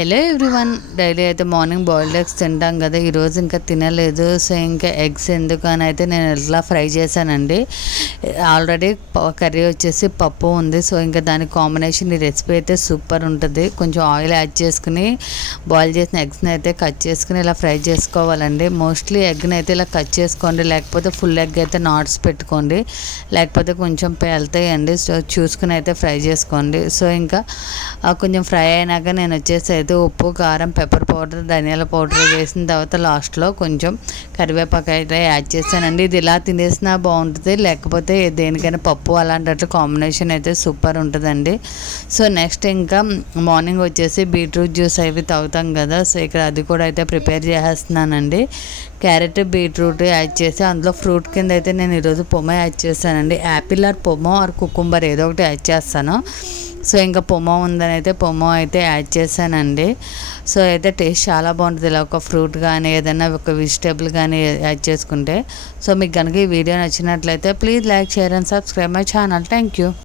Hello everyone, daily అయితే morning boiled eggs తింటాం కదా. ఈరోజు ఇంకా తినలేదు. సో ఇంకా ఎగ్స్ ఎందుకు అని అయితే నేను ఇట్లా ఫ్రై చేశానండి. ఆల్రెడీ కర్రీ వచ్చేసి పప్పు ఉంది. సో ఇంకా దానికి కాంబినేషన్ ఈ రెసిపీ అయితే సూపర్ ఉంటుంది. కొంచెం ఆయిల్ యాడ్ చేసుకుని బాయిల్ చేసిన ఎగ్స్ని అయితే కట్ చేసుకుని ఇలా ఫ్రై చేసుకోవాలండి. మోస్ట్లీ ఎగ్ని అయితే ఇలా కట్ చేసుకోండి, లేకపోతే ఫుల్ ఎగ్ అయితే నాట్స్ పెట్టుకోండి, లేకపోతే కొంచెం పేలుతాయండి. సో చూసుకుని అయితే ఫ్రై చేసుకోండి. సో ఇంకా కొంచెం ఫ్రై అయినాక నేను వచ్చేసి అయితే ఉప్పు, కారం, పెప్పర్ పౌడర్, ధనియాల పౌడర్ వేసిన తర్వాత లాస్ట్లో కొంచెం కరివేపాకు అయితే యాడ్ చేశానండి. ఇది ఇలా తినేసినా బాగుంటుంది, లేకపోతే దేనికైనా పప్పు అలాంటి కాంబినేషన్ అయితే సూపర్ ఉంటుందండి. సో నెక్స్ట్ ఇంకా మార్నింగ్ వచ్చేసి బీట్రూట్ జ్యూస్ అవి తాగుతాం కదా. సో ఇక్కడ అది కూడా అయితే ప్రిపేర్ చేసేస్తున్నానండి. క్యారెట్, బీట్రూట్ యాడ్ చేసి అందులో ఫ్రూట్ కింద అయితే నేను ఈరోజు పొమో యాడ్ చేశానండి. యాపిల్ ఆర్ పొమో ఆర్ కుకుంబర్ ఏదో ఒకటి యాడ్ చేస్తాను. సో ఇంకా పొమో ఉందని అయితే పొమో అయితే యాడ్ చేశానండి. సో అయితే టేస్ట్ చాలా బాగుంటుంది. ఇలా ఒక ఫ్రూట్ కానీ ఏదైనా ఒక వెజిటేబుల్ కానీ యాడ్ చేసుకుంటే. సో మీకు కనుక ఈ వీడియో నచ్చినట్లయితే please like, share and subscribe my channel. Thank you.